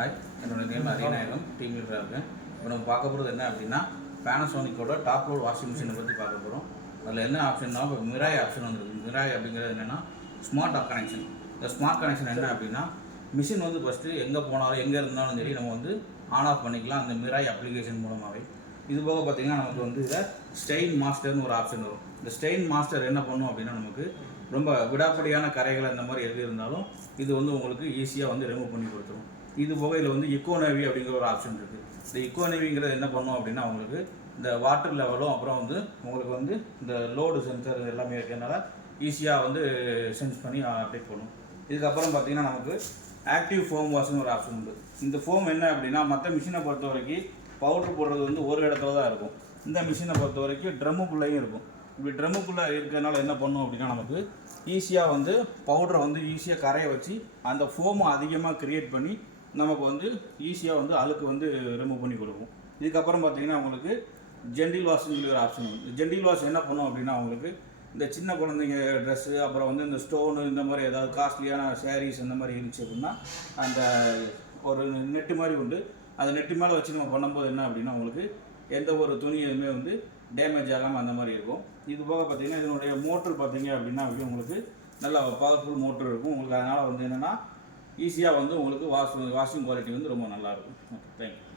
Hi, என்னோட name Ariyanayagam, team லீடராக இருக்கேன். இப்போ நம்ம பார்க்க போகிறது என்ன அப்படின்னா, பேனசோனிக்கோட டாப் லோட் வாஷிங் மிஷினை பற்றி பார்க்க போகிறோம். அதில் என்ன ஆப்ஷன்னா, இப்போ மிராய் ஆப்ஷன் வந்துருக்கு. மிராய் அப்படிங்கிறது என்னென்னா ஸ்மார்ட் கனெக்ஷன். இந்த ஸ்மார்ட் கனெக்ஷன் என்ன அப்படின்னா, மிஷின் வந்து ஃபஸ்ட்டு எங்கே போனாலும் எங்கே இருந்தாலும் சரி நம்ம வந்து ஆன் ஆஃப் பண்ணிக்கலாம் அந்த மிராய் அப்ளிகேஷன் மூலமாகவே. இது போக பார்த்திங்கன்னா நமக்கு வந்து இதில் ஸ்டெயின் மாஸ்டர்னு ஒரு ஆப்ஷன் வரும். இந்த ஸ்டெயின் மாஸ்டர் என்ன பண்ணும் அப்படின்னா, நமக்கு ரொம்ப விடாப்படியான கரைகள் அந்த மாதிரி எது இருந்தாலும் இது வந்து உங்களுக்கு ஈஸியாக வந்து ரிமூவ் பண்ணி கொடுத்துரும். இது போக இதில் வந்து இக்கோனேவி அப்படிங்கிற ஒரு ஆப்ஷன் இருக்குது. இந்த இக்கோனேவிங்கிறது என்ன பண்ணும் அப்படின்னா, உங்களுக்கு இந்த வாட்டர் லெவலும் அப்புறம் வந்து உங்களுக்கு வந்து இந்த லோடு சென்சர் எல்லாமே இருக்கிறதுனால ஈஸியாக வந்து சென்ஸ் பண்ணி அப்டேட் பண்ணும். இதுக்கப்புறம் பார்த்திங்கன்னா நமக்கு ஆக்டிவ் ஃபோம் வாஷ்னு ஒரு ஆப்ஷன் உண்டு. இந்த ஃபோம் என்ன அப்படின்னா, மற்ற மிஷினை பொறுத்த வரைக்கும் பவுட்ரு போடுறது வந்து ஒரு இடத்துல தான் இருக்கும். இந்த மிஷினை பொறுத்த வரைக்கும் ட்ரம்முக்குள்ளேயும் இருக்கும். இப்படி ட்ரம்முக்குள்ளே இருக்கிறதுனால என்ன பண்ணும் அப்படின்னா, நமக்கு ஈஸியாக வந்து பவுடரை வந்து ஈஸியாக கரைய வச்சு அந்த ஃபோமை அதிகமாக க்ரியேட் பண்ணி நமக்கு வந்து ஈஸியாக வந்து அழுக்கு வந்து ரிமூவ் பண்ணி கொடுக்கும். இதுக்கப்புறம் பார்த்திங்கன்னா உங்களுக்கு ஜென்டில் வாஷ்னு சொல்லி ஒரு ஆப்ஷன் உண்டு. ஜென்டில் வாஷ் என்ன பண்ணும் அப்படின்னா, உங்களுக்கு இந்த சின்ன குழந்தைங்க ட்ரெஸ்ஸு அப்புறம் வந்து இந்த ஸ்டோனு இந்த மாதிரி ஏதாவது காஸ்ட்லியான சாரீஸ் இந்த மாதிரி இருந்துச்சு அப்படின்னா, அந்த ஒரு நெட்டு மாதிரி உண்டு. அந்த நெட்டு மேலே வச்சு நம்ம பண்ணும்போது என்ன அப்படின்னா, உங்களுக்கு எந்த ஒரு துணி எதுவுமே வந்து டேமேஜ் ஆகாமல் அந்த மாதிரி இருக்கும். இது போக பார்த்திங்கன்னா இதனுடைய மோட்ரு பார்த்திங்க அப்படின்னா உங்களுக்கு நல்லா பவர்ஃபுல் மோட்ரு இருக்கும் உங்களுக்கு. அதனால் வந்து என்னென்னா ஈஸியாக வந்து உங்களுக்கு வாஷிங் குவாலிட்டி வந்து ரொம்ப நல்லாயிருக்கும். Okay, thank you.